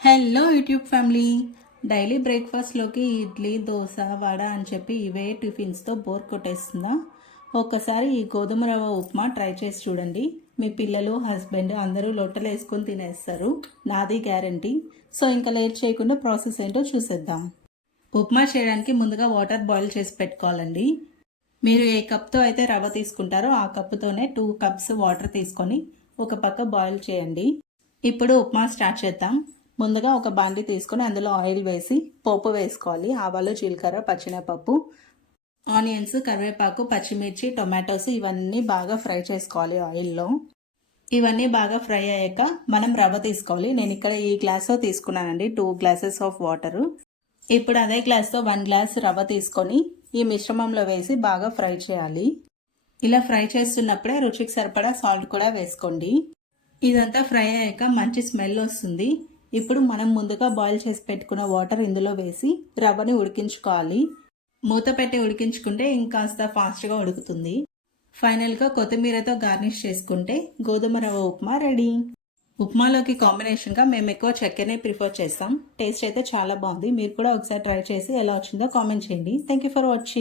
Hello YouTube family. Daily బ్రేక్ఫాస్ట్లోకి ఇడ్లీ, దోశ, వడ అని చెప్పి ఇవే టిఫిన్స్తో బోర్ కొట్టేస్తుందా? ఒక్కసారి ఈ గోధుమ రవ్వ ఉప్మా ట్రై చేసి చూడండి. మీ పిల్లలు, హస్బెండ్ అందరూ లొట్టలు వేసుకొని తినేస్తారు, నాది గ్యారంటీ. సో ఇంకా లేట్ చేయకుండా ప్రాసెస్ ఏంటో చూసేద్దాం. ఉప్మా చేయడానికి ముందుగా వాటర్ బాయిల్ చేసి పెట్టుకోవాలండి. మీరు ఏ కప్తో అయితే రవ్వ తీసుకుంటారో ఆ కప్పుతోనే 2 కప్స్ వాటర్ తీసుకొని ఒక పక్క బాయిల్ చేయండి. ఇప్పుడు ఉప్మా స్టార్ట్ చేద్దాం. ముందుగా ఒక బాండి తీసుకొని అందులో ఆయిల్ వేసి పోపు వేసుకోవాలి. ఆవాలు, జీలకర్ర, పచ్చిమిరపప్పు, ఆనియన్స్, కరివేపాకు, పచ్చిమిర్చి, టొమాటోస్ ఇవన్నీ బాగా ఫ్రై చేసుకోవాలి ఆయిల్లో. ఇవన్నీ బాగా ఫ్రై అయ్యాక మనం రవ్వ తీసుకోవాలి. నేను ఇక్కడ ఈ గ్లాస్తో తీసుకున్నానండి, 2 గ్లాసెస్ ఆఫ్ వాటరు. ఇప్పుడు అదే గ్లాస్తో 1 గ్లాస్ రవ్వ తీసుకొని ఈ మిశ్రమంలో వేసి బాగా ఫ్రై చేయాలి. ఇలా ఫ్రై చేస్తున్నప్పుడే రుచికి సరిపడా సాల్ట్ కూడా వేసుకోండి. ఇదంతా ఫ్రై అయ్యాక మంచి స్మెల్ వస్తుంది. ఇప్పుడు మనం ముందుగా బాయిల్ చేసి పెట్టుకున్న వాటర్ ఇందులో వేసి రవ్వని ఉడికించుకోవాలి. మూత పెట్టి ఉడికించుకుంటే ఇంకాస్త ఫాస్ట్గా ఉడుకుతుంది. ఫైనల్గా కొత్తిమీరతో గార్నిష్ చేసుకుంటే గోధుమ రవ్వ ఉప్మా రెడీ. ఉప్మాలోకి కాంబినేషన్గా మేము ఎక్కువ చక్కెరనే ప్రిఫర్ చేస్తాం. టేస్ట్ అయితే చాలా బాగుంది. మీరు కూడా ఒకసారి ట్రై చేసి ఎలా వచ్చిందో కామెంట్ చేయండి. Thank you for watching.